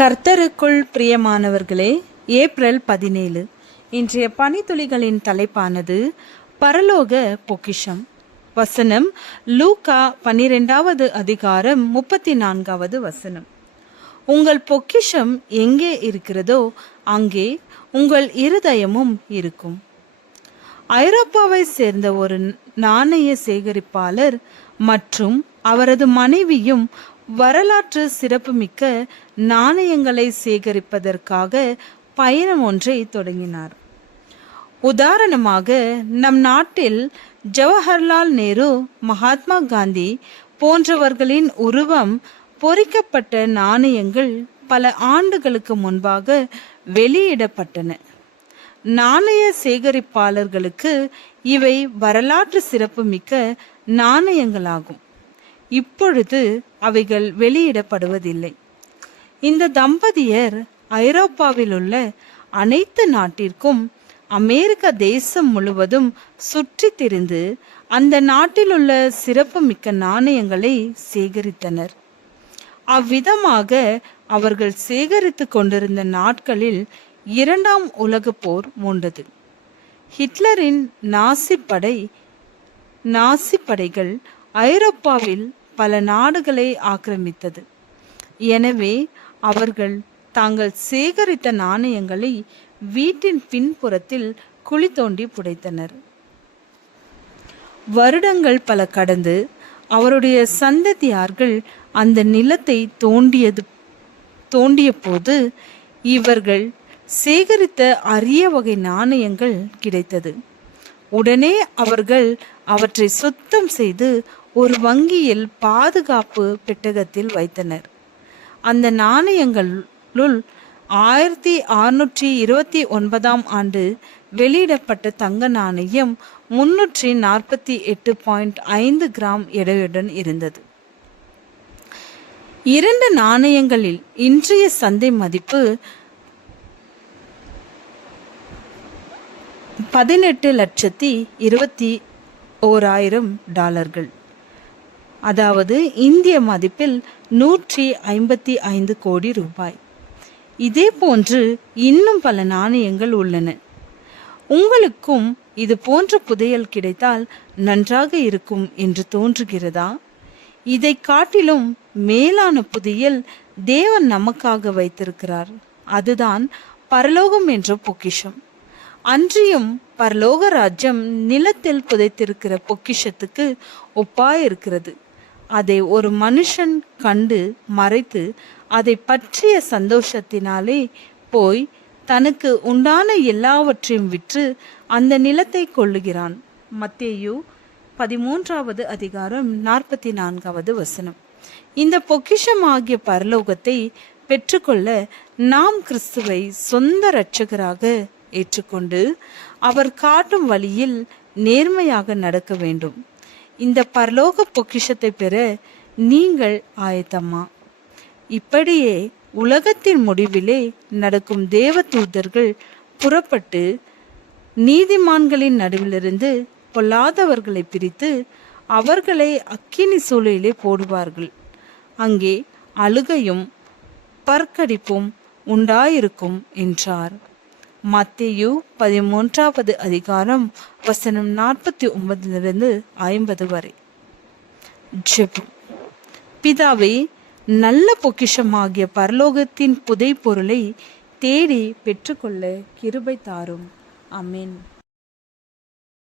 கர்த்தருக்குள் பிரியமானவர்களே, ஏப்ரல் 17 இன்றைய பனித்துளிகளின் தலைப்பானது பரலோக பொக்கிஷம். வசனம் லூக்கா 12வது அதிகாரம் 34வது வசனம். உங்கள் பொக்கிஷம் எங்கே இருக்கிறதோ அங்கே உங்கள் இருதயமும் இருக்கும். ஐரோப்பாவை சேர்ந்த ஒரு நாணய சேகரிப்பாளர் மற்றும் அவரது மனைவியும் வரலாற்று சிறப்புமிக்க நாணயங்களை சேகரிப்பதற்காக பயணம் ஒன்றை தொடங்கினார். உதாரணமாக, நம் நாட்டில் ஜவஹர்லால் நேரு, மகாத்மா காந்தி போன்றவர்களின் உருவம் பொறிக்கப்பட்ட நாணயங்கள் பல ஆண்டுகளுக்கு முன்பாக வெளியிடப்பட்டன. நாணய சேகரிப்பாளர்களுக்கு இவை வரலாற்று சிறப்புமிக்க நாணயங்களாகும். இப்பொழுது அவைகள் வெளியிடப்படுவதில்லை. இந்த தம்பதியர் ஐரோப்பாவில் உள்ள அனைத்து நாட்டிற்கும் அமெரிக்க தேசம் முழுவதும் சுற்றி திரிந்து அந்த நாட்டில் உள்ள சிறப்புமிக்க நாணயங்களை சேகரித்தனர். அவ்விதமாக அவர்கள் சேகரித்து கொண்டிருந்த நாட்களில் 2ஆம் உலகப் போர் மூண்டது. ஹிட்லரின் நாசி படைகள் ஐரோப்பாவில் பல நாடுகளை ஆக்கிரமித்தது. எனவே அவர்கள் தாங்கள் சேகரித்த நாணயங்களை வீட்டின் பின்புறத்தில் குழி தோண்டி புதைத்தனர். வருடங்கள் பல கடந்து அவருடைய சந்ததியார்கள் அந்த நிலத்தை தோண்டிய போது இவர்கள் சேகரித்த அரிய வகை நாணயங்கள் கிடைத்தது. உடனே அவர்கள் அவற்றை சுத்தம் செய்து ஒரு வங்கியில் பாதுகாப்பு பெட்டகத்தில் வைத்தனர். அந்த நாணயங்களுள் 1629ஆம் ஆண்டு வெளியிடப்பட்ட தங்க நாணயம் 348.5 கிராம் எடையுடன் இருந்தது. 2 நாணயங்களில் இன்றைய சந்தை மதிப்பு $18,21,000, அதாவது இந்திய மதிப்பில் 155 கோடி ரூபாய். இதே போன்று இன்னும் பல நாணயங்கள் உள்ளன. உங்களுக்கும் இது போன்ற புதையல் கிடைத்தால் நன்றாக இருக்கும் என்று தோன்றுகிறதா? இதை காட்டிலும் மேலான புதையல் தேவன் நமக்காக வைத்திருக்கிறார். அதுதான் பரலோகம் என்ற பொக்கிஷம். அன்றியும் பரலோக ராஜ்யம் நிலத்தில் புதைத்திருக்கிற பொக்கிஷத்துக்கு ஒப்பாயிருக்கிறது. அதை ஒரு மனுஷன் கண்டு மறைத்து அதை பற்றிய சந்தோஷத்தினாலே போய் தனக்கு உண்டான எல்லாவற்றையும் விற்று அந்த நிலத்தை கொள்ளுகிறான். மத்தேயு 13வது அதிகாரம் 44வது வசனம். இந்த பொக்கிஷமாகிய பரலோகத்தை பெற்றுக்கொள்ள நாம் கிறிஸ்துவை சொந்த இரட்சகராக ஏற்றுக்கொண்டு அவர் காட்டும் வழியில் நேர்மையாக நடக்க வேண்டும். இந்த பரலோக பொக்கிஷத்தை பெற நீங்கள் ஆயத்தமா? இப்படியே உலகத்தின் முடிவிலே நடக்கும் தேவ தூதர்கள் புறப்பட்டு நீதிமான்களின் நடுவிலிருந்து பொல்லாதவர்களை பிரித்து அவர்களை அக்கினி சூளையிலே போடுவார்கள். அங்கே அழுகையும் பற்கடிப்பும் உண்டாயிருக்கும் என்றார். மத்தேயு 13வது அதிகாரம் வசனம் 49-50 வரை. ஜெபம். பிதாவே, நல்ல பொக்கிஷமாகிய பரலோகத்தின் புதை பொருளை தேடி பெற்றுக்கொள்ள கிருபை தாரும். ஆமென்.